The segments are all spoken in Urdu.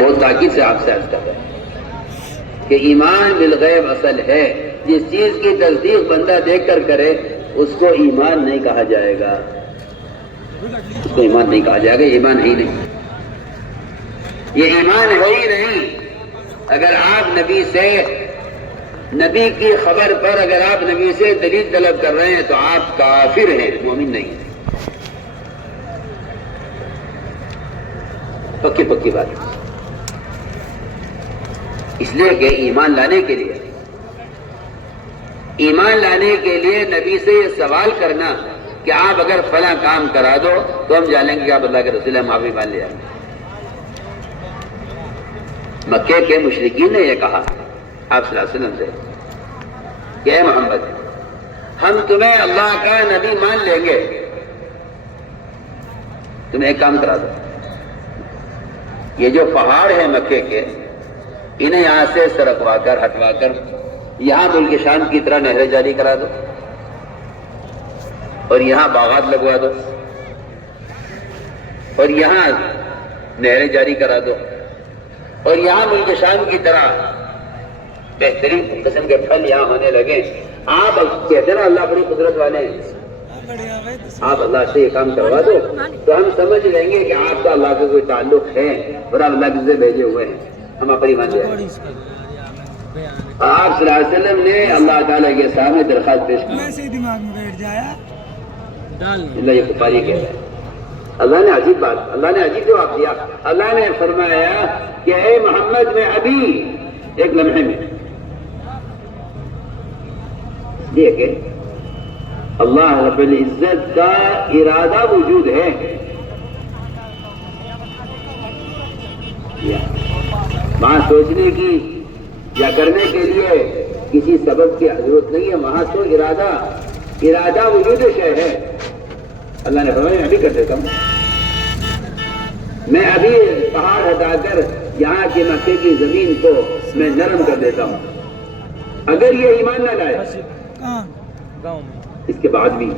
بہت تاکید سے آپ سے عرض کر رہے ہیں کہ ایمان بالغیب اصل ہے. جس چیز کی تصدیق بندہ دیکھ کر کرے اس کو ایمان نہیں کہا جائے گا. اس کو ایمان نہیں کہا جائے گا. ایمان ہے ہی نہیں. یہ ایمان ہے ہی نہیں. اگر آپ نبی کی خبر پر اگر آپ نبی سے دلیل طلب کر رہے ہیں تو آپ کافر ہیں, مومن نہیں ہیں. پکی بات. اس لیے کہ ایمان لانے کے لیے نبی سے یہ سوال کرنا کہ آپ اگر فلاں کام کرا دو تو ہم جانیں گے کہ آپ اللہ کے رسول ہیں, ہم آپ ایمان لے آئیں گے. مکے کے مشرکین نے یہ کہا آپ صلی اللہ علیہ وسلم سے کہ اے محمد, ہم تمہیں اللہ کا نبی مان لیں گے, تمہیں ایک کام کرا دو. یہ جو پہاڑ ہیں مکے کے, انہیں یہاں سے سرکوا کر ہٹوا کر یہاں ملک شام کی طرح نہریں جاری کرا دو, اور یہاں باغات لگوا دو, اور یہاں نہریں جاری کرا دو, اور یہاں ملک شام کی طرح بہترین قسم کے پھل یہاں ہونے لگے. آپ کہتے نا اللہ بڑی قدرت والے ہیں, آپ اللہ سے یہ کام کروا دو تو ہم سمجھ لیں گے کہ آپ کا اللہ کا کوئی تعلق ہے اور آپ اللہ سے بھیجے ہوئے ہیں, ہم آپ پر ایمان لے آئے. آپ صلی اللہ علیہ وسلم نے اللہ تعالیٰ کے سامنے درخواست پیش کی. دماغ میں بیٹھ جایا اللہ یہ کفاری کہہ رہا ہے. اللہ نے عجیب جواب دیا. اللہ نے فرمایا کہ اے محمد, میں ابھی ایک لمحے میں دیکھ کہ اللہ رب العزت کا ارادہ موجود ہے. وہاں سوچنے کی یا کرنے کے لیے کسی سبب کی ضرورت نہیں ہے, وہاں تو ارادہ وجود شے ہے. اللہ نے فرمایا میں ابھی کر دیتا ہوں, میں ابھی پہاڑ ہٹا کر یہاں کے مکے کی زمین کو میں نرم کر دیتا ہوں. اگر یہ ایمان نہ لائے اس کے بعد بھی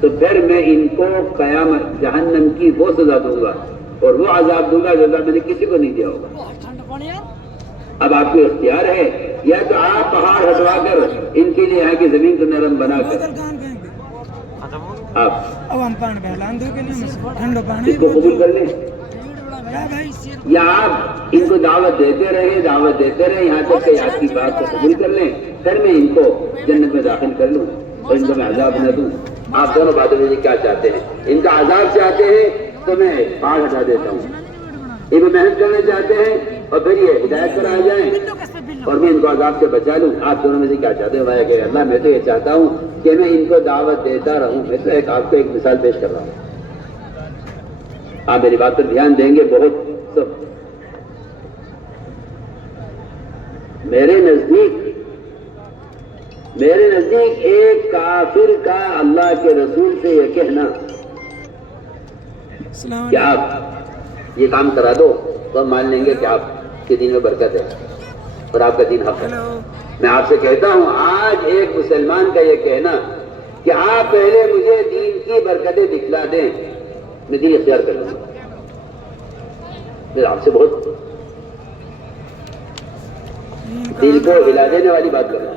تو پھر میں ان کو قیامت جہنم کی وہ سزا دوں گا اور وہ عذاب دوں گا جو میں نے کسی کو نہیں دیا ہوگا. اب آپ کو اختیار ہے, یا تو آپ پہاڑ ہٹوا کر ان کے لیے یہاں کی زمین کو نرم بنا کر آپ اس کو قبول کر لیں, یا آپ ان کو دعوت دیتے رہے یہاں تک کہ آپ کی بات کو قبول کر لیں, پھر میں ان کو جنت میں داخل کر لوں اور ان کو میں عذاب نہ دوں. آپ دونوں باتوں میں کیا چاہتے ہیں؟ ان کا عذاب چاہتے ہیں تو میں پہاڑ ہٹا دیتا ہوں, یہ بھی محنت کرنا چاہتے ہیں اور پھر یہ ہدایت پر آ جائیں اور میں ان کو عذاب سے بچا لوں. آپ دونوں میں سے کیا چاہتے ہیں؟ میں کہ اللہ میں تو یہ چاہتا ہوں کہ میں ان کو دعوت دیتا رہوں. میں تو آپ کو ایک مثال پیش کر رہا ہوں, آپ میری بات پر دھیان دیں گے. بہت سب میرے نزدیک ایک کافر کا اللہ کے رسول سے یہ کہنا کہ آپ یہ کام کرا دو تو ہم مان لیں گے کہ آپ کے دین میں برکت ہے اور آپ کا دین حق ہے. میں آپ سے کہتا ہوں, آج ایک مسلمان کا یہ کہنا کہ آپ پہلے مجھے دین کی برکتیں دکھلا دیں, میں دین اختیار کر لوں گا. میں آپ سے بہت دل کو ہلا دینے والی بات کر رہا ہوں.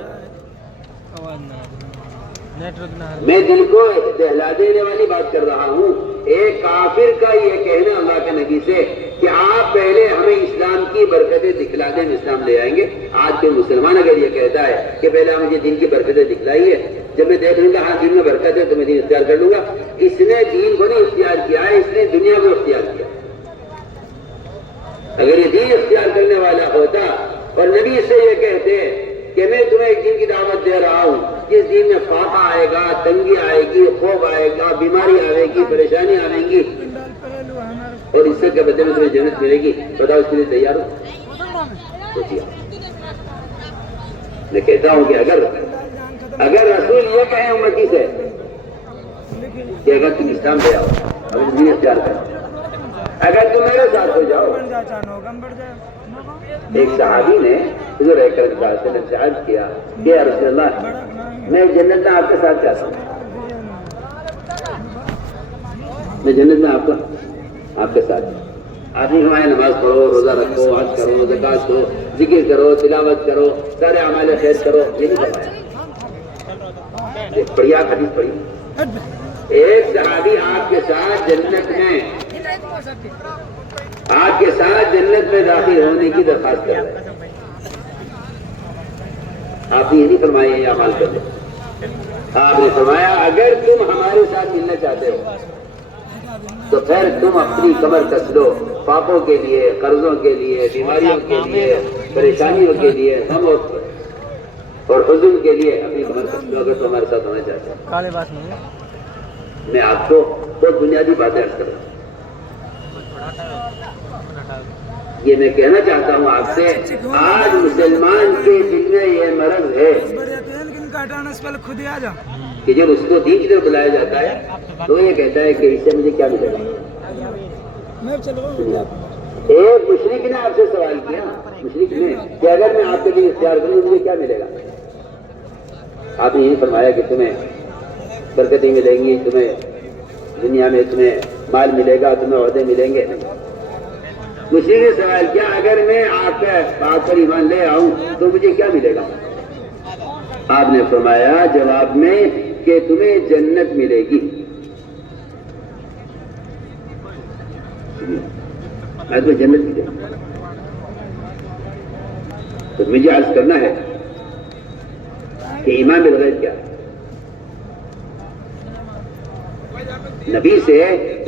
میں دل کو دہلا دینے والی بات کر رہا ہوں. ایک کافر کا یہ کہنا اللہ کے نبی سے کہ آپ پہلے ہمیں اسلام کی برکتیں دکھلا دیں, اسلام لے آئیں گے. آج کے مسلمان اگر یہ کہتا ہے کہ پہلے مجھے دین کی برکتیں دکھلائیے, جب میں دیکھ لوں گا ہاں دین میں برکت ہے تو میں دین اختیار کر لوں گا. اس نے دین کو نہیں اختیار کیا ہے, اس نے دنیا کو اختیار کیا. اگر یہ دین اختیار کرنے والا ہوتا اور نبی سے یہ کہتے کہ میں تمہیں ایک دین کی دعوت دے رہا ہوں جس دین میں فاقہ آئے گا, تنگی آئے گی, خوف آئے گا, بیماری آئے گی, پریشانی آئیں گی, اور اس سے کیا بدلے میں تمہیں جنت ملے گی, بتاؤ اس کے لیے تیار ہو؟ میں کہتا ہوں کہ اگر رسول یہ کہیں امتی سے کہ اگر تم اسلام لے آؤ, اگر دین اختیار کرو, اگر تم میرے ساتھ ہو جاؤ. ایک صحابی نے حضور اکرم صلی اللہ علیہ وسلم سے عرض کیا کہ یا رسول اللہ, میں جنت میں آپ کے ساتھ چاہتا ہوں, میں جنت میں آپ کے ساتھ. آپ نے فرمایا نماز پڑھو، روزہ رکھو، حج کرو، زکات دو، ذکر کرو، تلاوت کرو، سارے اعمال خیر کرو، یہ نہیں فرمایا۔ پڑھیے آپ حدیث پڑھیے، ایک صحابی آپ کے ساتھ جنت میں داخل ہونے کی درخواست کر رہے ہیں، آپ نے یہ نہیں فرمایا یہ اعمال کر لو، آپ نے فرمایا اگر تم ہمارے ساتھ ملنا چاہتے ہو تو پھر تم اپنی کمر کس لو، پاپوں کے لیے، قرضوں کے لیے، بیماریوں کے لیے، پریشانیوں کے لیے، غم اور حزن کے لیے اپنی کمر کس لو اگر تم ہمارے ساتھ ہونا چاہتے ہو۔ میں آپ کو بہت بنیادی باتیں عرض کر رہا ہوں، یہ میں کہنا چاہتا ہوں آپ سے، آج مسلمان کے دل میں یہ مرض ہے کہ جب اس کو دین کی طرف بلایا جاتا ہے تو یہ کہتا ہے کہ اس سے مجھے کیا ملے گا۔ ایک مشرک نے آپ سے سوال کیا، مشرک نے، کہ اگر میں آپ کے لیے اختیار کروں مجھے کیا ملے گا؟ آپ نے یہی فرمایا کہ تمہیں برکتیں ملیں گی، تمہیں دنیا میں تمہیں مال ملے گا، تمہیں عہدے ملیں گے۔ مشرک نے سوال کیا اگر میں آپ پر ایمان لے آؤں تو مجھے کیا ملے گا؟ آپ نے فرمایا جواب میں کہ تمہیں جنت ملے گی۔ میں تمہیں جنت ملے گی، تو مجھے عرض کرنا ہے کہ ایمان بالغیب کیا ہے؟ نبی سے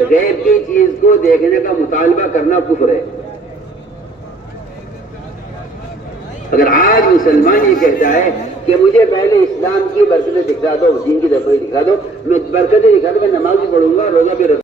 غیب کی چیز کو دیکھنے کا مطالبہ کرنا کفر ہے۔ اگر آج مسلمان یہ کہتا ہے کہ مجھے پہلے اسلام کی برکتیں دکھا دو، دین کی برکتیں دکھا دو، میں برکتیں دکھا دو، میں نماز بھی پڑھوں گا، روزہ بھی رکھوں گا،